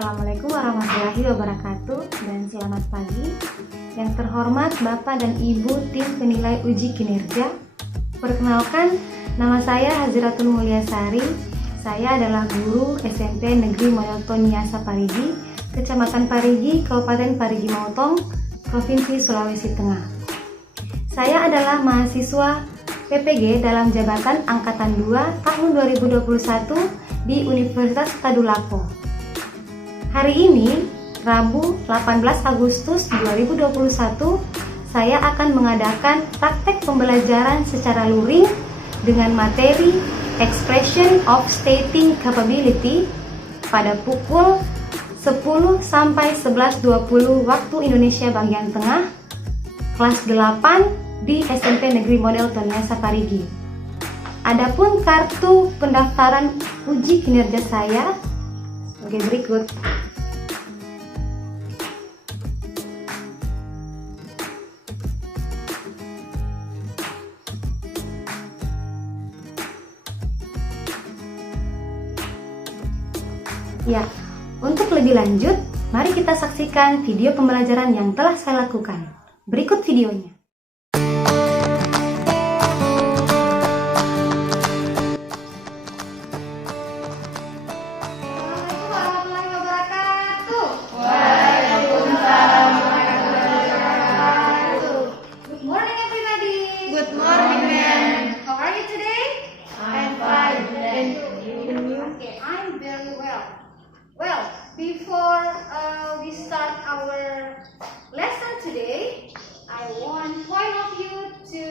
Assalamualaikum warahmatullahi wabarakatuh dan selamat pagi. Yang terhormat Bapak dan Ibu tim penilai uji kinerja. Perkenalkan, nama saya Haziratul Mulyasari. Saya adalah guru SMP Negeri Moyoto Niasa Parigi, Kecamatan Parigi, Kabupaten Parigi Motong, Provinsi Sulawesi Tengah. Saya adalah mahasiswa PPG dalam jabatan Angkatan 2 tahun 2021 di Universitas Tadulako. Hari ini, Rabu 18 Agustus 2021, saya akan mengadakan praktek pembelajaran secara luring dengan materi Expression of Stating Capability pada pukul 10 sampai 11.20 waktu Indonesia bagian tengah, kelas 8 di SMP Negeri Model Toniasa Parigi. Adapun kartu pendaftaran uji kinerja saya sebagai berikut. Ya, untuk lebih lanjut, mari kita saksikan video pembelajaran yang telah saya lakukan. Berikut videonya. Good morning, everybody. Good morning, ma'am. How are you today? I'm fine. And you? Okay, I'm very well. Well, before we start our lesson today, I want one of you to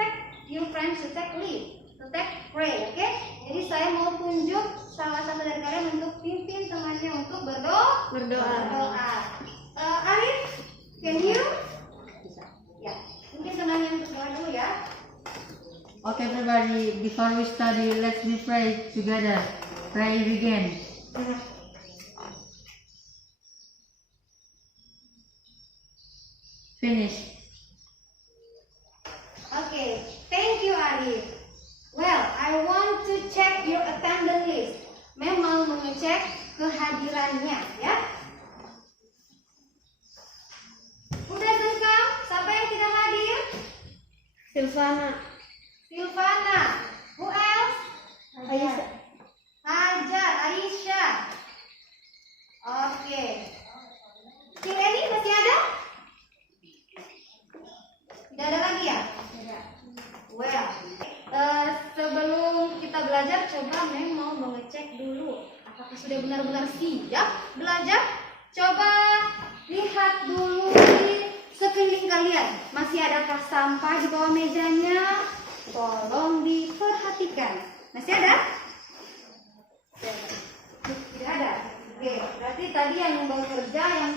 take your friends to take lead, to take pray, okay? Jadi saya mau tunjuk salah satu dari kalian untuk pimpin temannya untuk berdoa. Arif, can you? Ya, pimpin temannya untuk berdoa dulu ya. Okay, everybody. Before we study, let's be pray together. Pray begin. Finish. Okay, thank you Arif. Well, I want to check your attendance list. Memang mengecek kehadirannya, ya. Udah lengkap? Siapa yang tidak hadir? Silvana. Who else? Aisyah. Hajar, Aisyah. Oke. Cileni masih ada? Tidak ada lagi ya? Well, sebelum kita belajar, coba Mem mau mengecek dulu apakah sudah benar-benar siap belajar. Coba lihat dulu di sekeliling kalian, masih adakah sampah di bawah mejanya? Tolong diperhatikan. Masih ada? Tidak ada. Oke, berarti tadi yang baru kerja yang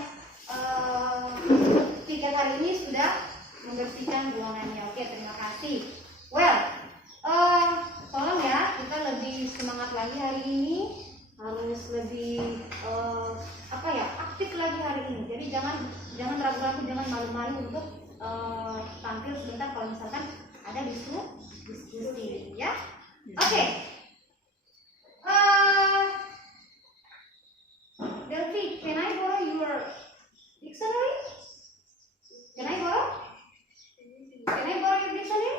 3 hari ini sudah membersihkan buangannya. Oke, terima kasih. Well, tolong ya, kita lebih semangat lagi hari ini, harus lebih aktif lagi hari ini. Jadi jangan ragu-ragu, jangan malu-malu untuk tampil sebentar kalau misalkan ada diskusi, ya. Oke. Delphi, can I borrow your dictionary? Can I borrow your dictionary?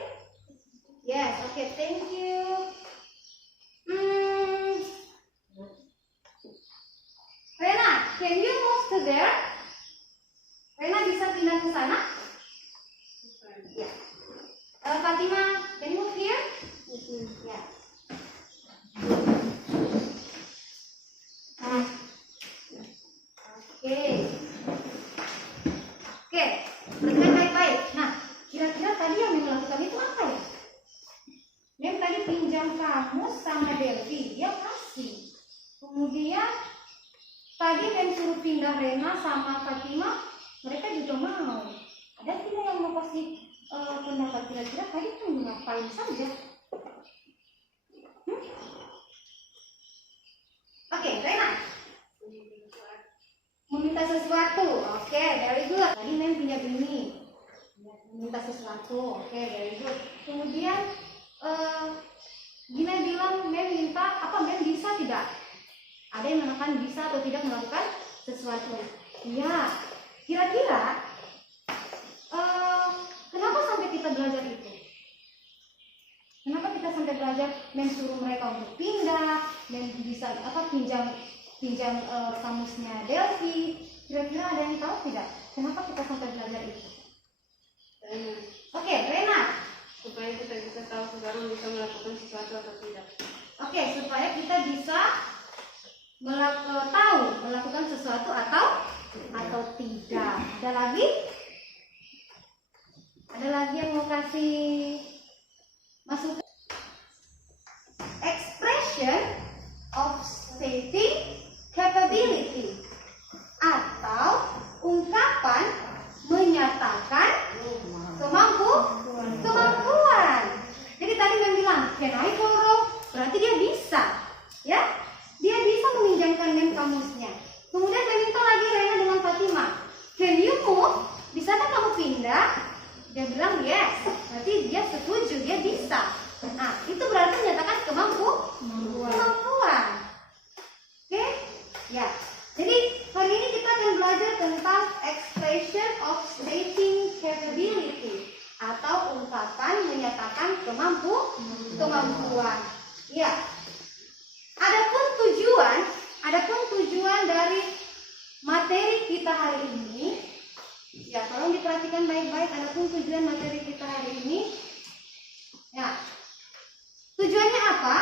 Yes, okay, thank you. Rena, can you move to there? Rena bisa pindah ke sana? Ya. Fatima, can you move here? Ya. Oke, perhatikan baik-baik. Nah, kira-kira tadi yang Mem lakukan itu apa ya? Mem tadi pinjam kamus sama Delphi, dia kasih. Kemudian tadi Mem suruh pindah Rena sama Fatima, mereka juga mau. Ada tidak yang mau kasih pendapat kira-kira tadi kan ngapain saja? Oke, Rena meminta sesuatu. Oke, very good. Tadi Mem pinjam ini, minta sesuatu. Oke, very good. Kemudian Gina bilang Mem minta apa? Mem bisa tidak? Ada yang menangkan melakukan, bisa atau tidak melakukan sesuatu. Ya, kira-kira kenapa sampai kita belajar itu? Kenapa kita sampai belajar mensuruh mereka untuk pindah dan bisa pinjam kamusnya Delphi? Kira-kira ada yang tahu tidak? Kenapa kita sampai belajar itu? Oke, Rena. Supaya kita bisa tahu sekarang bisa melakukan sesuatu atau tidak. Oke, supaya kita bisa tahu melakukan sesuatu atau tidak. Ada lagi? Ada lagi yang mau kasih masukan? Expression of stating capability atau ungkapan menyatakan kemampuan. Jadi tadi yang bilang, can I borrow? Berarti dia bisa, ya? Dia bisa meminjamkan mem kamusnya. Kemudian meminta lagi Rena dengan Fatima, can you move? Bisakah kamu pindah? Dia bilang yes. Berarti dia setuju, dia bisa. Nah, itu berarti menyatakan kemampuan. Oke? Ya. Jadi hari ini kita akan belajar tentang expression of stating capability atau ungkapan menyatakan kemampuan. Ya. Adapun tujuan dari materi kita hari ini, ya tolong diperhatikan baik-baik. Adapun tujuan materi kita hari ini, ya tujuannya apa?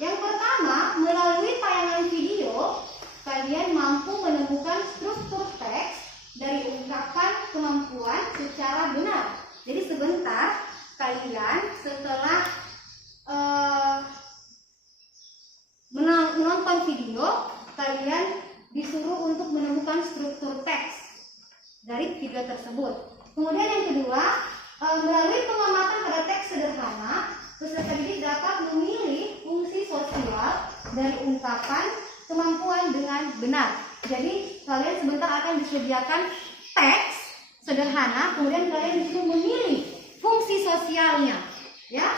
Yang pertama, melalui tayangan video kalian mampu menemukan struktur teks dari ungkapan kemampuan secara benar. Jadi sebentar kalian setelah menonton video, kalian disuruh untuk menemukan struktur teks dari video tersebut. Kemudian yang kedua, melalui pengamatan pada teks sederhana, peserta didik dapat memilih fungsi sosial dari ungkapan kemampuan dengan benar. Jadi kalian sebentar akan disediakan teks sederhana, kemudian kalian disuruh memilih fungsi sosialnya, ya.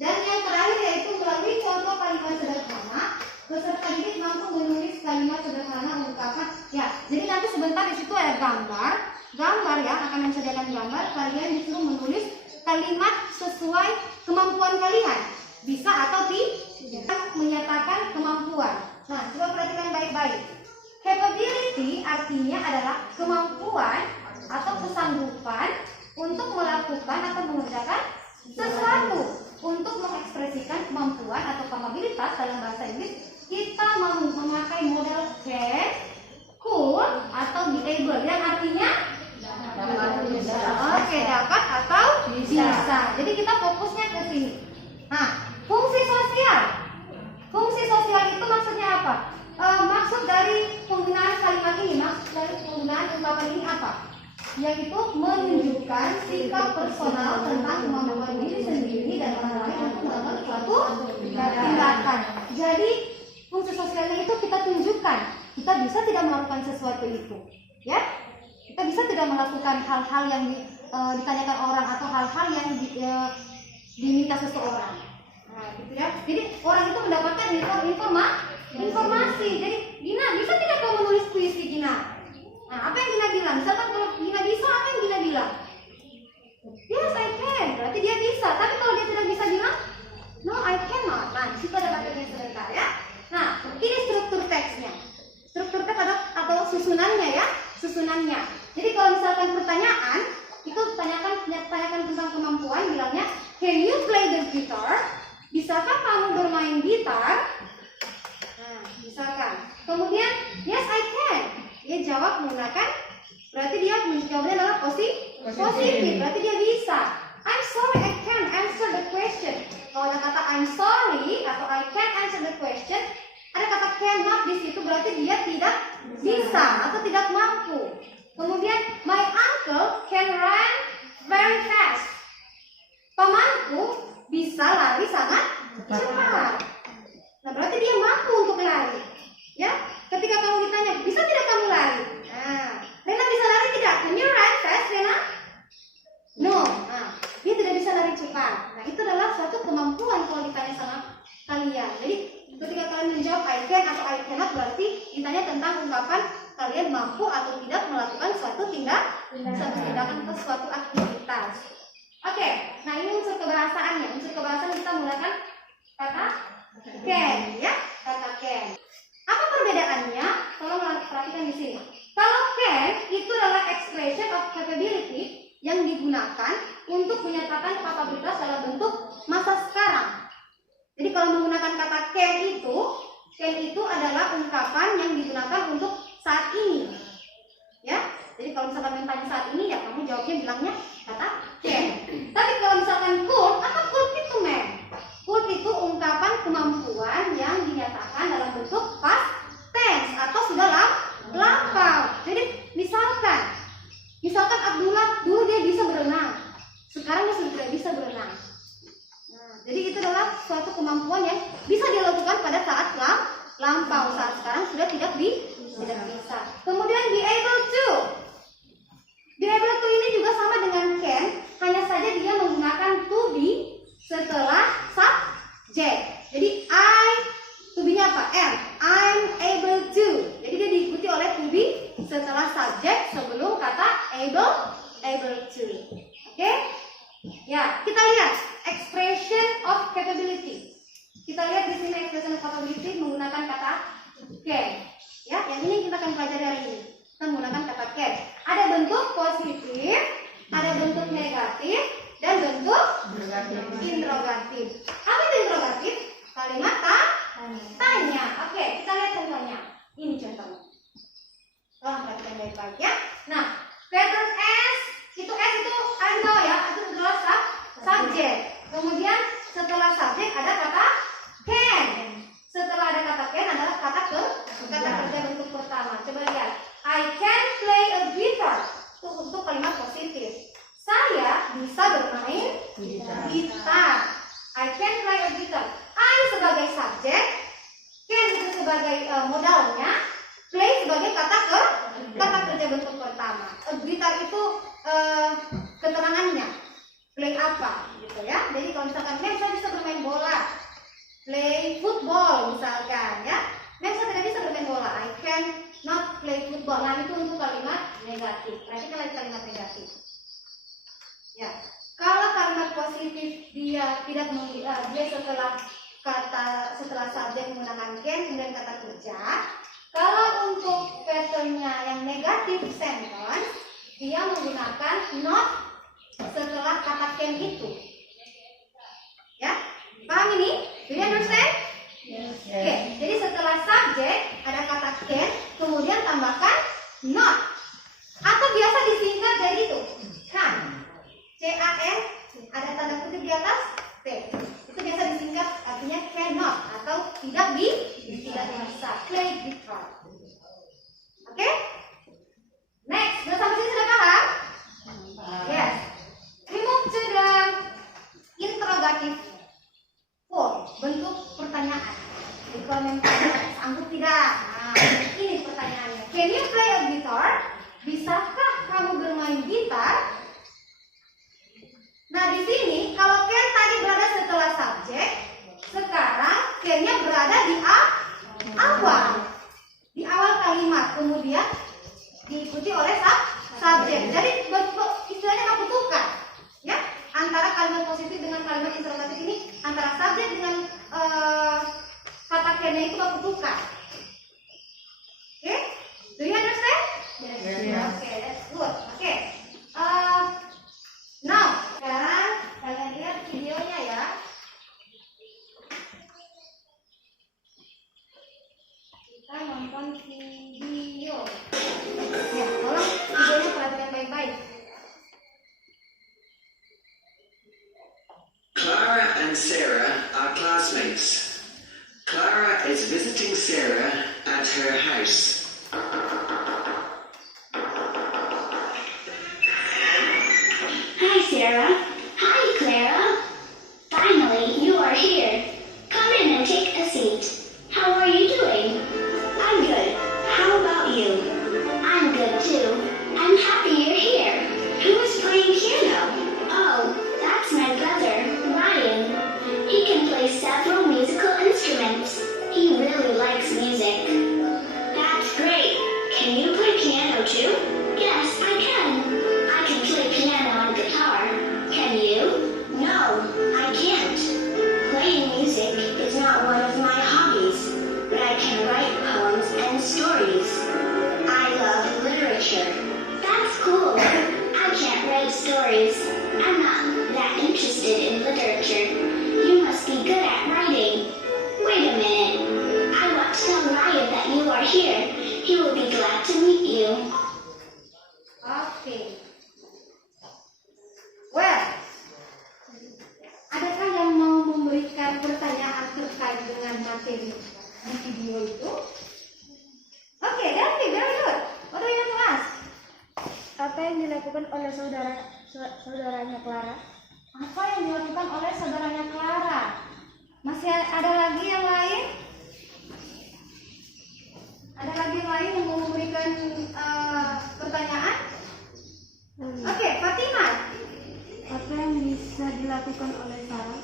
Dan yang terakhir yaitu melalui contoh kalimat sederhana, peserta didik mampu menulis kalimat sederhana ungkapan. Ya, jadi nanti sebentar di situ ada gambar ya, akan menyediakan gambar. Kalian disuruh menulis kalimat sesuai kemampuan kalian, bisa atau tidak, menyatakan kemampuan. Nah, coba perhatikan baik-baik. Capability artinya adalah kemampuan atau kesanggupan untuk melakukan atau mengerjakan sesuatu. Untuk mengekspresikan kemampuan atau kapabilitas dalam bahasa Inggris, kita memakai model can, could, atau be able, yang artinya dapat atau bisa. Jadi kita fokusnya ke sini. Nah, fungsi sosial. Fungsi sosial itu maksudnya apa? Maksud dari penggunaan kalimat ini, maksud dari penggunaan ungkapan ini apa? Yaitu menunjukkan sikap personal tentang kemampuan diri sendiri dan orang lain untuk melakukan suatu tindakan. Jadi fungsi sosialnya itu kita tunjukkan kita bisa tidak melakukan sesuatu itu, ya. Kita bisa tidak melakukan hal-hal yang ditanyakan orang atau hal-hal yang diminta seseorang. Nah, gitu ya. Jadi orang itu mendapatkan informasi. Jadi Gina, bisa tidak kamu menulis puisi, Gina? Nah, apa yang Gina bilang? Misalkan kalau Gina bisa, apa yang Gina bilang? Yes, I can. Berarti dia bisa. Tapi kalau dia tidak bisa bilang, no, I cannot. Nah, di situ ada kata-kata sebentar, ya. Nah, ini struktur teksnya. Struktur teks atau susunannya, ya. Susunannya. Jadi kalau misalkan pertanyaan, itu tanyakan tentang kemampuan, bilangnya, can you play the guitar? Bisakah kamu bermain gitar? Nah, misalkan. Kemudian, yes, I can. Dia jawab menggunakan, berarti dia menjawabnya adalah positif, berarti dia bisa. I'm sorry, I can't answer the question. Kalau ada kata I'm sorry atau I can't answer the question, ada kata cannot di situ, berarti dia tidak bisa atau tidak mampu. Kemudian my uncle can run very fast. Pamanku bisa lari sangat cepat. Nah, berarti dia mampu untuk lari. Ya, ketika kamu ditanya, bisa tidak kamu lari? Nah, Rena bisa lari tidak? Can you run fast, Rena? No. Nah, dia tidak bisa lari cepat. Nah, itu adalah suatu kemampuan kalau ditanya sama kalian. Jadi Ketika kalian menjawab I can atau I cannot, berarti ditanya tentang ungkapan kalian mampu atau tidak melakukan suatu tindakan atau suatu aktivitas. Oke, nah ini unsur kebahasaannya. Unsur kebahasaan kita menggunakan kata can, ya, kata can. Apa perbedaannya? Tolong perhatikan di sini. Kalau can itu adalah expression of capability yang digunakan untuk menyatakan kapabilitas dalam bentuk masa sekarang. Jadi kalau menggunakan kata can itu adalah ungkapan yang digunakan untuk saat ini. Ya, jadi kalau misalkan bertanya saat ini, ya kamu jawabnya bilangnya kata can. Tapi kalau misalkan could, apa could itu men? Could itu ungkapan kemampuan yang dinyatakan dalam bentuk past tense atau sudah lampau. Jadi misalkan Abdullah dulu dia bisa berenang, sekarang dia sudah tidak bisa berenang. Nah, jadi itu adalah suatu kemampuan yang bisa dilakukan pada saat lampau. Saat sekarang sudah tidak bisa. Kemudian be able to. Be able to ini juga sama dengan can, hanya saja dia menggunakan to be setelah subject. Jadi to be-nya apa? Am. I'm able to. Jadi dia diikuti oleh to be setelah subject sebelum kata able to. Oke? Ya, kita lihat expression of capability. Kita lihat di sini expression of capability menggunakan kata can. Ya, yang ini kita akan pelajari hari ini. Kita menggunakan kata can. Ada bentuk positif, ada bentuk negatif, dan bentuk interrogatif. Apa itu interrogatif? Kalimat tanya. Oke, kita lihat contohnya. Ini contohnya. Perhatikan baik-baik ya. Nah, pattern S itu I know ya, itu adalah subjek. Kemudian setelah subjek ada kata can. Setelah ada kata can adalah kata kerja bentuk pertama. Coba lihat. I can play a guitar. Itu untuk kalimat positif. Saya bisa bermain gitar. I can play a guitar. I sebagai subjek, can itu sebagai modalnya, play sebagai kata kerja bentuk pertama. A guitar itu keterangannya. Play apa gitu ya. Jadi kalau misalkan saya bisa bermain bola, play football misalkan ya. Saya tidak bisa bermain bola. I can not play football. Nah, itu untuk kalimat negatif. Perhatikan lagi kalimat negatif. Ya. Kalau kalimat positif dia tidak dia setelah subjek menggunakan can kemudian kata kerja. Kalau untuk patternnya yang negatif sentence dia menggunakan not setelah kata can itu. Ya, paham ini? Do you understand? Yes. Oke, jadi setelah subjek ada kata can, kemudian tambahkan not. Atau biasa disingkat dari itu, can. C-A-N, ada tanda kutip di atas T. Itu biasa disingkat artinya cannot atau tidak bisa play guitar. Oke? Next, sudah sampai sini sudah paham? Yes. We move to the interrogative form, bentuk pertanyaan. Jadi kalau memang sanggup tidak? Nah, ini pertanyaannya. Can you play a guitar? Bisakah kamu bermain gitar? Nah, di sini kalau can tadi berada setelah subjek, sekarang can-nya berada di awal. Di awal kalimat, kemudian diikuti oleh subjek. Jadi istilahnya baku tukar, ya, antara kalimat positif dengan kalimat interrogatif ini, antara subjek dengan kata can-nya itu baku tukar. Oke? Do you understand? Yes. Okay, that's good. Okay. Now, sekarang kalian lihat videonya ya. Kita nonton video. Ya, tolong videonya perhatikan baik-baik. Clara and Sarah are classmates. Clara is visiting Sarah at her house. Hi, Sarah. Hi, Clara. Finally, you are here. Come in and take a seat. How are you doing? I'm good. How about you? I'm good too. I'm happy you're here. Who is playing piano? Oh, that's my brother, Ryan. He can play several musical instruments. He dilakukan oleh saudaranya Clara? Apa yang dilakukan oleh saudaranya Clara? Masih ada lagi yang lain? Ada lagi yang lain yang mau memberikan pertanyaan? Oke, Fatimah. Apa yang bisa dilakukan oleh Sarah?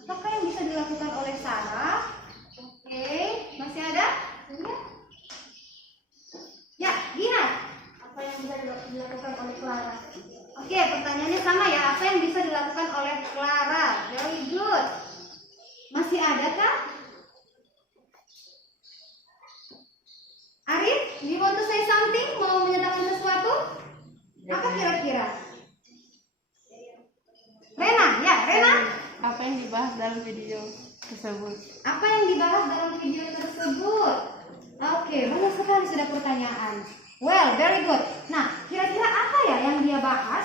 Apakah yang bisa dilakukan oleh Sarah? Oke, masih ada? Ya, Gina. Apa yang bisa dilakukan oleh Clara? Oke, pertanyaannya sama ya. Apa yang bisa dilakukan oleh Clara? Very good. Masih ada kah? Arif, do you want to say something? Mau menyatakan sesuatu? Apa kira-kira? Rena, ya Rena. Apa yang dibahas dalam video tersebut? Apa yang dibahas dalam video tersebut? Oke, banyak sekali sudah pertanyaan. Well, very good. Nah, kira-kira apa ya yang dia bahas?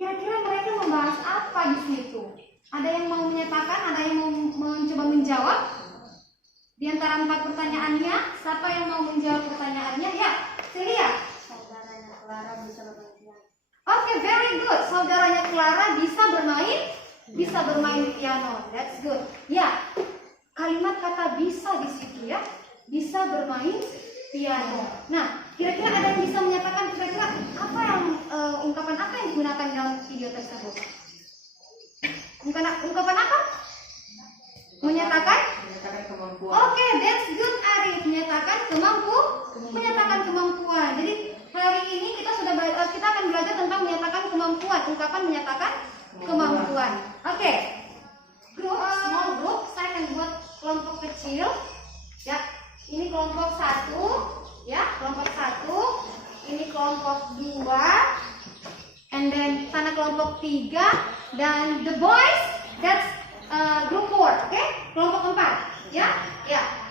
Kira-kira mereka membahas apa di situ? Ada yang mau menyatakan? Ada yang mau mencoba menjawab? Di antara 4 pertanyaannya, siapa yang mau menjawab pertanyaannya? Ya, Celia. Saudaranya Clara bisa bermain piano. Oke, very good. Saudaranya Clara bisa bermain piano. That's good. Ya, kalimat kata bisa di situ ya. Bisa bermain piano. Nah, kira-kira ada yang bisa menyatakan kira-kira apa yang ungkapan apa yang digunakan dalam video tersebut? Ungkapan apa? Menyatakan kemampuan. Oke, that's good Arif. Menyatakan kemampuan. Jadi hari ini kita akan belajar tentang menyatakan kemampuan. Ungkapan menyatakan kemampuan. Oke. Small group. Saya akan buat kelompok kecil. Ya, ini kelompok 1. Ya, kelompok 1. Ini kelompok 2. And then sana kelompok 3. Dan the boys, that's group 4. Oke, kelompok 4. Ya.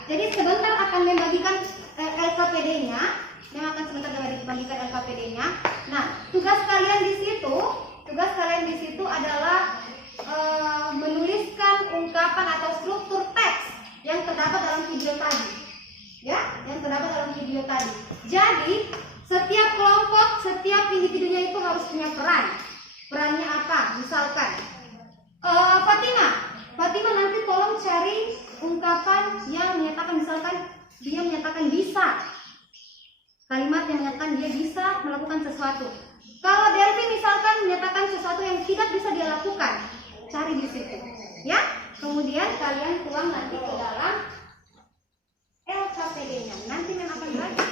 Jadi sebentar akan membagikan LKPD-nya. Memang akan sebentar membagikan LKPD-nya. Nah, tugas kalian di situ adalah menuliskan ungkapan atau struktur teks yang terdapat dalam video tadi. Ya, yang terdapat dalam video tadi. Jadi, setiap kelompok, setiap individunya itu harus punya peran. Perannya apa? Misalkan Fatimah nanti tolong cari ungkapan yang menyatakan, misalkan dia menyatakan bisa. Kalimat yang menyatakan dia bisa melakukan sesuatu. Kalau Delvi misalkan menyatakan sesuatu yang tidak bisa dia lakukan, cari di situ. Ya, kemudian kalian tuang nanti ke dalam LKPD-nya. Nanti memang akan belajar.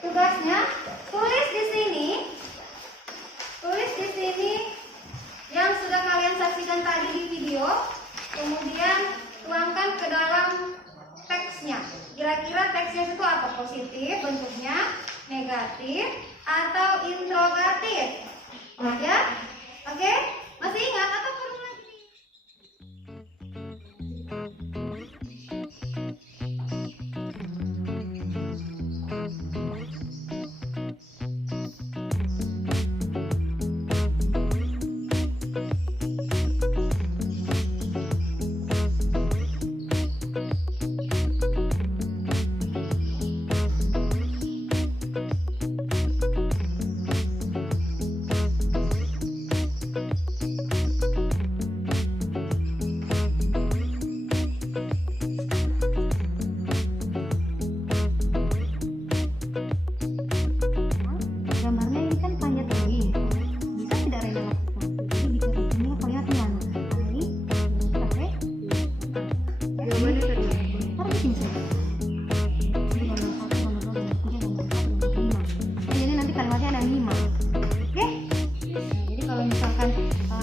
Tugasnya tulis di sini yang sudah kalian saksikan tadi di video, kemudian tuangkan ke dalam teksnya. Kira-kira teksnya itu apa? Positif bentuknya, negatif, atau interrogatif? Ya? Oke? Masih ingat atau perlu lagi? Gambarnya ini kan panjat tinggi, bisa tidak Rena lakukan? Jadi bisa begini apa ya piano? Ini, oke? Jawabannya tadi. Harus bikin sih. Jadi gambar 1, gambar 2, gambar 3, gambar 4, gambar 5. Jadi nanti kalimatnya ada 5. Oke? Jadi kalau misalkan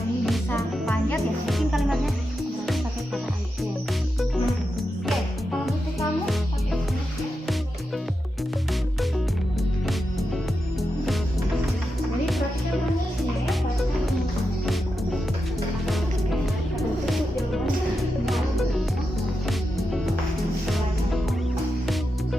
ini bisa panjat ya, bikin kalimatnya berarti pakai kata item. Oke, kalau buku kamu pakai jadi perhatikan rumusnya ya, perhatikan rumusnya. Oke,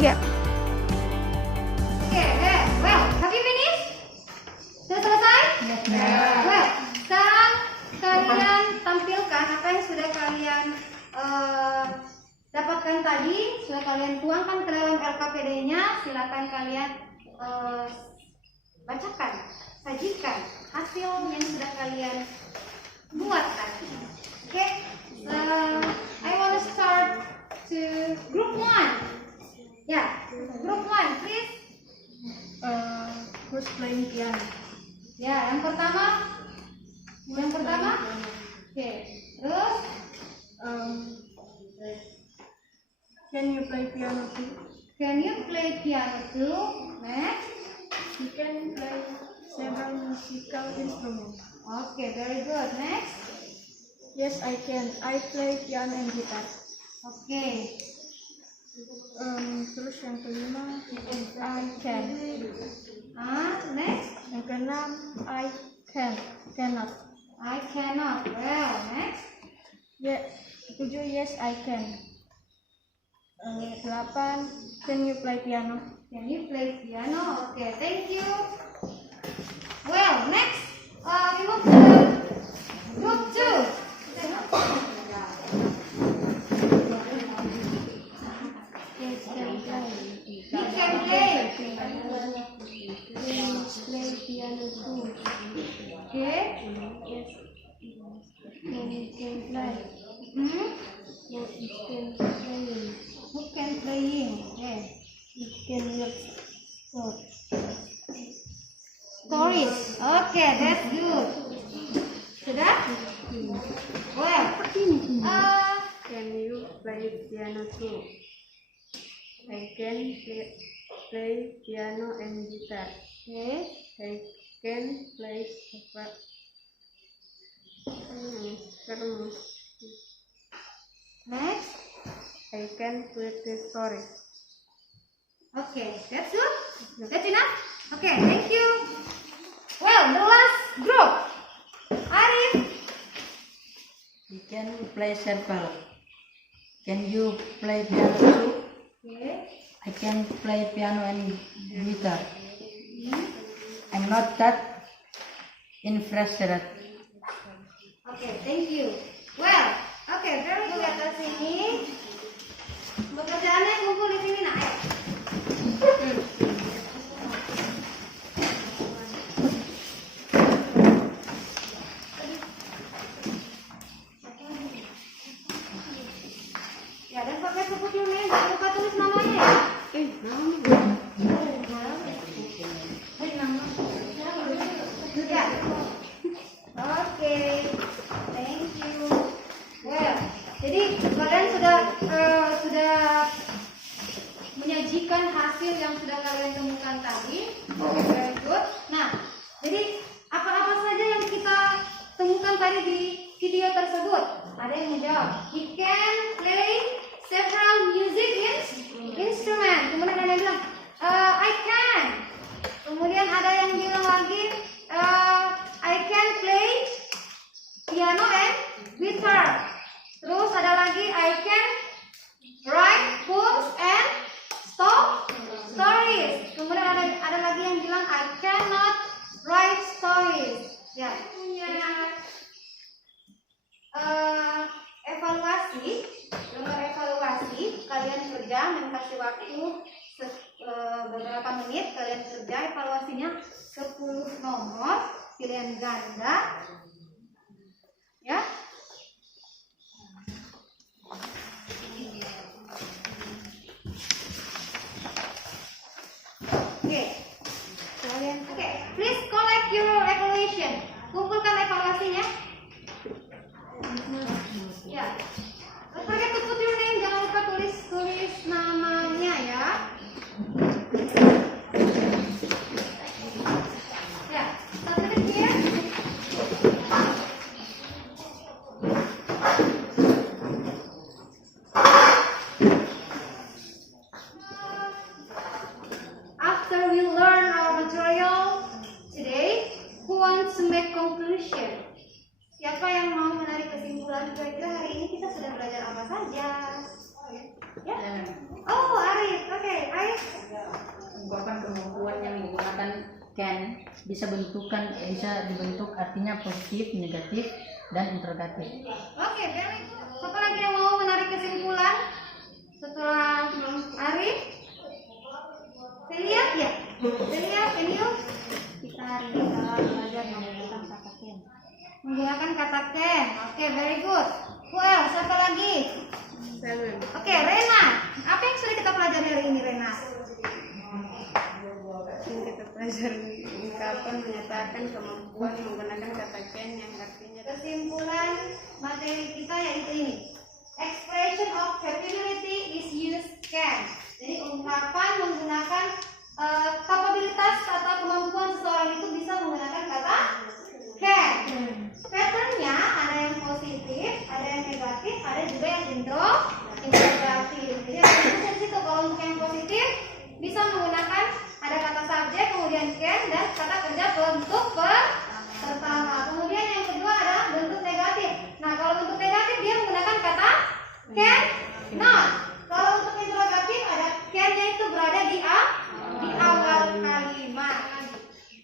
3. Oke, well, have you finished? Sudah selesai? Well, sekarang kalian tampilkan apa yang sudah kalian dapatkan tadi, sudah kalian tuangkan ke dalam LKPD-nya. Silakan kalian bacakan, sajikan hasil yang sudah kalian buat tadi. Oke, I want to start to group 1. Ya, group 1, please. Who's playing piano? Ya, yang pertama. Oke, terus Can you play piano too? can you play piano too? Next. You can play several musical instruments. Oke, very good. Next. Yes, I can. I play piano and guitar. Oke. Terus yang kelima, I can. Next. Yang keenam, I cannot. I cannot. Well, next. Ya, 7, yes, I can. 8, can you play piano? Can you play piano? Okay, thank you. Well, next, we move to group 2. Yes, can play. He can play. Can play piano too? Okay. Yes. Can play. Who Can playing. can playing? Okay. Can look for. Stories. Okay, that's good. Sudah? Well, Can you play piano too? I can play piano and guitar. okay. I can play sermons. Next. I can practice stories. Okay, that's good. That's enough. Okay, thank you. Well, the last group. Arif. You can play circle. Can you play piano too? Okay. I can play piano and guitar. I'm not that interested. Okay, thank you. Well, okay, very good atas sini. Pekerjaannya kumpul di sini, nak. Ya, dan pakai buku jurnalnya, jangan lupa tulis namanya ya. Ya. Oke, thank you. Well, jadi kalian sudah menyajikan hasil yang sudah kalian temukan tadi. Very good. Nah, jadi apa-apa saja yang kita temukan tadi di video tersebut? Ada yang menjawab, he can play several music instrument. Kemudian ada yang bilang, I can. Kemudian ada yang bilang lagi, I can play piano and guitar. Terus ada lagi, I can write poems and stories. Kemudian ada lagi yang bilang, I cannot write stories. Ya, evaluasi, nomor evaluasi, kalian kerja kasih waktu beberapa menit, kalian kerja evaluasinya 10 nomor, pilihan ganda, ya. Oke, kalian, please collect your evaluation. Kumpulkan evaluasinya. Ya. Don't forget to put your name. Jangan lupa tulis namanya ya. Ya, satu detik ya. After we learn our material today, who wants to make conclusion? Siapa yang mau menarik kesimpulan kira-kira hari ini kita sudah belajar apa saja? Ya. Ya. Jangan. Oh, Arif. Oke, Arif. Ungkapan kemampuan yang menggunakan can bisa dibentuk artinya positif, negatif, dan interrogatif. Oke, very good. Siapa lagi yang mau menarik kesimpulan setelah Arif? Celia, ya. Celia, Penio. Kita hari ini belajar menggunakan kata can. Menggunakan kata can. Oke, very good. Well, siapa lagi? Oke, Rena. Apa yang sudah kita pelajari hari ini, Rena? Yang kita pelajari ungkapan menyatakan kemampuan menggunakan kata can yang artinya Kesimpulan materi kita yaitu ini. Expression of capability is used can. Jadi ungkapan menggunakan kapabilitas atau kemampuan seseorang itu bisa menggunakan kata can. Patternnya ada yang positif, ada yang negatif, ada juga yang interrogatif. Jadi ada situ. Kalau untuk yang positif bisa menggunakan ada kata subjek, kemudian can, dan kata kerja bentuk pertama. Kemudian yang kedua adalah bentuk negatif. Nah, kalau bentuk negatif dia menggunakan kata can not. Kalau untuk interrogatif ada can-nya itu berada di awal kalimat.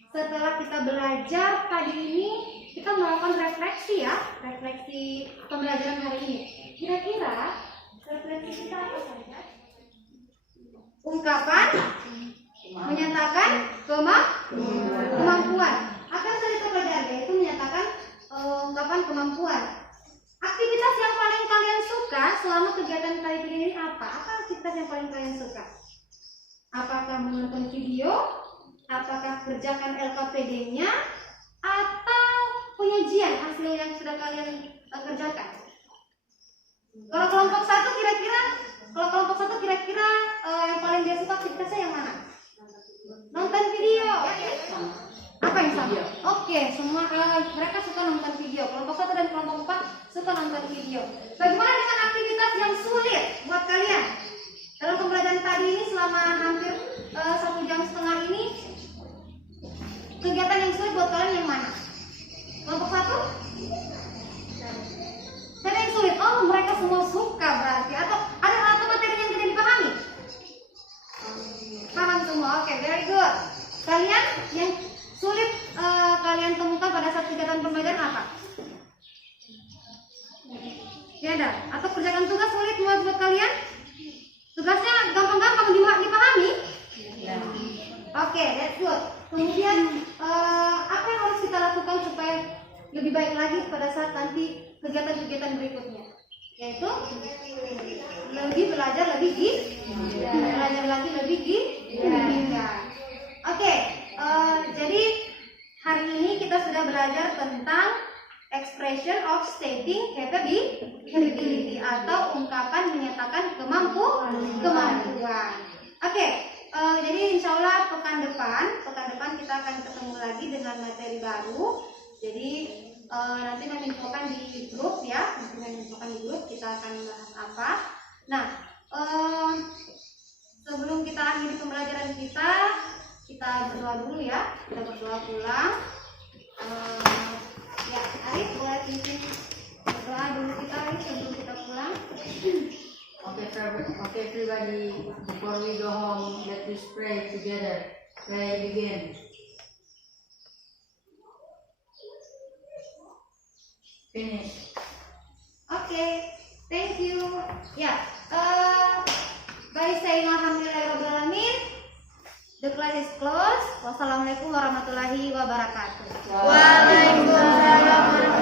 Setelah kita belajar tadi ini, kita melakukan refleksi ya, refleksi pembelajaran hari ini. Kira-kira refleksi kita apa saja? Ungkapan menyatakan kemampuan. Apa yang sudah kita pelajari yaitu menyatakan ungkapan kemampuan. Aktivitas yang paling kalian suka selama kegiatan kali ini apa? Apa aktivitas yang paling kalian suka? Apakah menonton video? Apakah kerjakan LKPD-nya? Atau penyajian hasil yang sudah kalian kerjakan? Kalau kelompok satu kira-kira yang paling dia suka aktivitasnya yang mana? Nonton video. Apa yang sama? Oke, semua mereka suka nonton video. Kelompok 1 dan kelompok 4 suka nonton video. Bagaimana dengan aktivitas yang sulit buat kalian? Dalam pembelajaran tadi ini selama hampir 1,5 jam ini, kegiatan yang sulit buat kalian yang mana? Kelompok 1? Ada yang sulit. Oh, mereka semua suka berarti. Atau ada materi yang tidak dipahami? Paham semua. Oke, very good. Kalian yang sulit kalian temukan pada saat kegiatan pembelajaran apa? Ya ada. Atau kerjakan tugas sulit buat kalian? Tugasnya gampang-gampang dipahami? Oke, that's good. Kemudian apa yang harus kita lakukan supaya lebih baik lagi pada saat nanti kegiatan-kegiatan berikutnya? Yaitu belajar lebih giat. Oke, jadi hari ini kita sudah belajar tentang expression of stating capability atau ungkapan menyatakan kemampuan. Oke, jadi insya Allah pekan depan kita akan ketemu lagi dengan materi baru. Jadi nanti kami infokan di grup ya, kita akan bahas apa. Nah, sebelum kita akhiri pembelajaran kita berdoa dulu ya, kita berdoa pulang. Ya, Arif boleh pimpin berdoa dulu kita Arif sebelum kita pulang. Okay, everybody, before we go home, let us pray together. Pray begin. Finish. Okay, thank you. Ya, by saying alhamdulillahirobbilalamin, the class is closed. Wassalamualaikum warahmatullahi wabarakatuh. Waalaikumsalam.